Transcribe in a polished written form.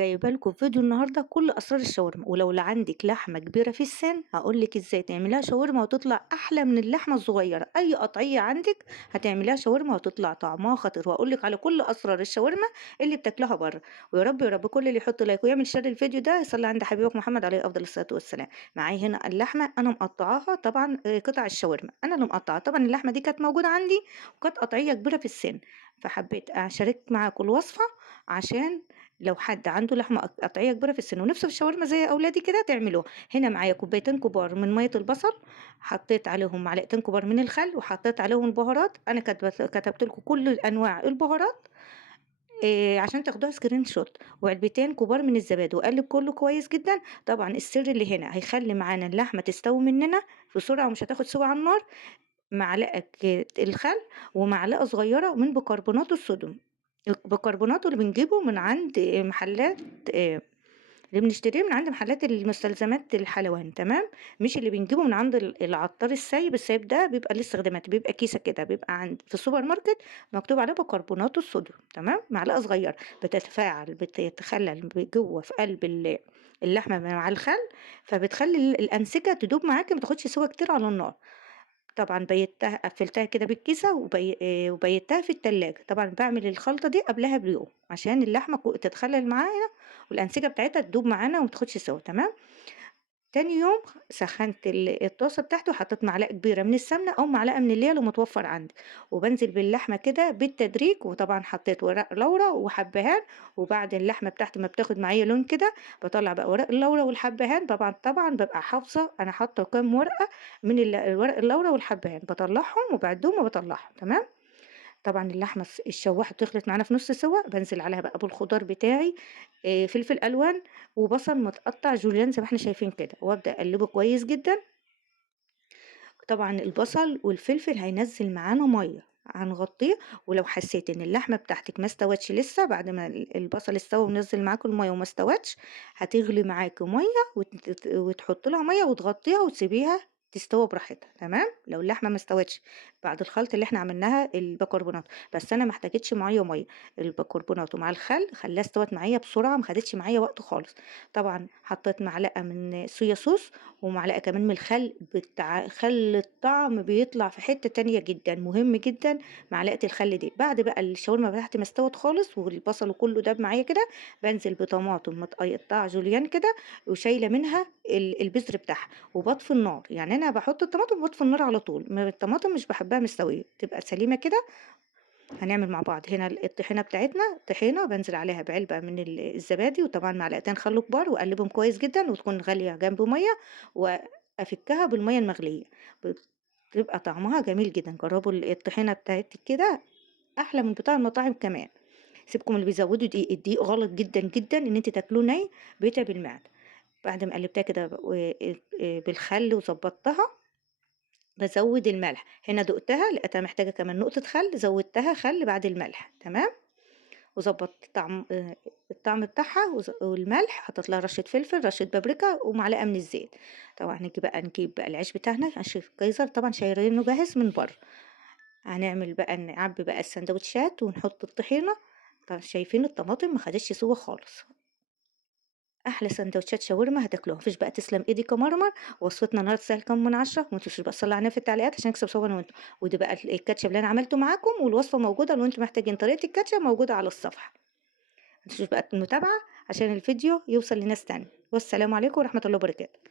جايبة لكم فيديو النهارده كل أسرار الشاورما، ولو عندك لحمة كبيرة في السن هاقول لِك إزاي تعمليها شاورما وتطلع أحلى من اللحمة الصغيرة، أي قطعية عندك هتعمليها شاورما وتطلع طعمها خطير، وهاقول لِك على كل أسرار الشاورما اللي بتاكلوها برّه، ويا رب يا رب كل اللي يحط لايك ويعمل شير للفيديو ده يصلي عند حبيبك محمد عليه أفضل الصلاة والسلام. معايا هنا اللحمة أنا مقطعاها طبعًا قطع الشاورما، أنا اللي مقطعاها، طبعًا اللحمة دي كانت موجودة عندي وكانت قطعية كبيرة في السن، فحبيت أشارك معاكم الوصفة عشان لو حد عنده لحمة قطعية كبيرة في السن ونِفْسه في الشاورما زي أولادي كده تعملوها. هنا معايا كوبايتين كبار من مَيّة البصل، حطيت عليهم معلقتين كبار من الخل، وحطيت عليهم البهارات، أنا كتبت لكم كل أنواع البهارات عشان تاخدوها screenshot، وعلبتين كبار من الزبادي، وأقلِّب كلّه كويس جدًا. طبعًا السر اللي هنا هيخلّي معانا اللحمة تستوي مننا بسرعة ومش هتاخد سِوَى على النار، معلقة الخل ومعلقة صغيرة من بيكربونات الصوديوم. البيكربونات اللي بنجيبه من عند محلات آآ اللي بنشتريه من عند محلات المستلزمات الحلواني تمام، مش اللي بنجيبه من عند العطار السايب ده بيبقى ليه استخدامات، بيبقى كيسة كده، بيبقى في السوبر ماركت مكتوب عليه بيكربونات الصوديوم تمام، معلقة صغيرة بتتفاعل بتتخلل جوّه في قلب اللحمة مع الخل، فبتخلّي الأنسجة تدوب معاكِ ما تاخدش سِوَى كتير على النار. طبعًا قفّلتها كده بالكيسة وبيّتها في التلاجة، طبعًا باعمل الخلطة دي قبلها بيوم، عشان اللحمة تتخلل معانا والأنسجة بتاعتها تدوب معانا وما تاخدش سوا تمام. تاني يوم سخّنت الطاسة بتاعتي وحطيت معلقة كبيرة من السمنة أو معلقة من اللي هي اللي متوفّر عندِك، وبانزل باللحمة كده بالتدريج، وطبعًا حطيت ورق لورا وحبّهان، وبعد اللحمة بتاعتي ما بتاخد معايا لون كده باطلّع بقى ورق اللورا والحبّهان، طبعًا بابقى حافظة أنا حاطة كام ورقة من ورق اللورا والحبّهان، باطلّعهم وباعدّهم وباطلّعهم تمام. طبعًا اللحمة اتشوّحت وتخنت معانا في نُص سِوَى، بانزل عليها بقى بالخضار بتاعي، فلفل ألوان وبصل متقطّع جوليان زي ما إحنا شايفين كده، وأبدأ أقلّبه كويس جدًا. طبعًا البصل والفلفل هينزّل معانا مَيّة، هنغطّيه، ولو حسّيتِ إن اللحمة بتاعتِك ما استوتش لسه بعد ما البصل استوى ونزّل معاكم المَيّة وما استوتش، هتغلي معاكِ مَيّة وتحطّي لها مَيّة وتغطّيها وتسيبيها تستوي براحتها تمام، لو اللحمة ما استوتش بعد الخلط اللي إحنا عملناها البيكربونات، بس أنا ما احتاجتش معايا مَيّة، البيكربونات ومع الخل خلّاها استوت معايا بسرعة ما خدتش معايا وقت خالص. طبعًا حطّيت معلقة من صويا صوص ومعلقة كمان من الخل خلّ الطعم بيطلع في حتّة تانية جدًا، مهم جدًا معلقة الخل دي. بعد بقى الشاورما بتاعتي ما استوت خالص والبصل وكلّه داب معايا كده، بانزل بطماطم متقطّعة جوليان كده وشايلة منها البذر بتاعها وباطفي النار، يعني أنا باحط الطماطم وباطفي النار على طول، الطماطم مش باحبها مستوية، تبقى سليمة كده. هنعمل مع بعض هنا الطحينة بتاعتنا، طحينة بانزل عليها بعلبة من الزبادي وطبعًا معلقتين خل كبار وأقلّبهم كويس جدًا وتكون غالية جنب مَيّة وأفكّها بالمَيّة المغلية، بتبقى طعمها جميل جدًا. جرّبوا الطحينة بتاعتِك كده أحلى من بتاع المطاعم كمان. سيبكم من اللي بيزوّدوا دقيق، الدقيق غلط جدًا، جدًا إن أنتِ تاكلوه ني بيتعب المعدة. بعد ما قلّبتها كده بالخل وضبّطتها بازوّد الملح، هنا دُقتها لقيتها محتاجة كمان نقطة خل، زوّدتها خل بعد الملح تمام، وضبّطت الطعم بتاعها والملح، حطيت لها رشة فلفل، رشة بابريكا، ومعلقة من الزيت. طبعًا نجيب بقى العيش بتاعنا عيش الكايزر طبعًا شايرينه جاهز من برّه، هنعمل بقى نعبّي بقى الساندوتشات ونحط الطحينة، شايفين الطماطم ما خدتش سِوَى خالص. أحلى ساندوتشات شاورما هتاكلوها، ما فيش بقى تسلم إيدِك يا مرمر، وصفتنا النهارده تستاهل كام من 10، وما تنسوش بقى تصلّوا على في التعليقات عشان نكسب صوابًا وأنتم، ودي بقى الكاتشب اللي أنا عملته معاكم والوصفة موجودة لو أنتم محتاجين طريقة الكاتشب موجودة على الصفحة، ما تنسوش بقى المتابعة عشان الفيديو يوصل لناس تانية، والسلام عليكم ورحمة الله وبركاته.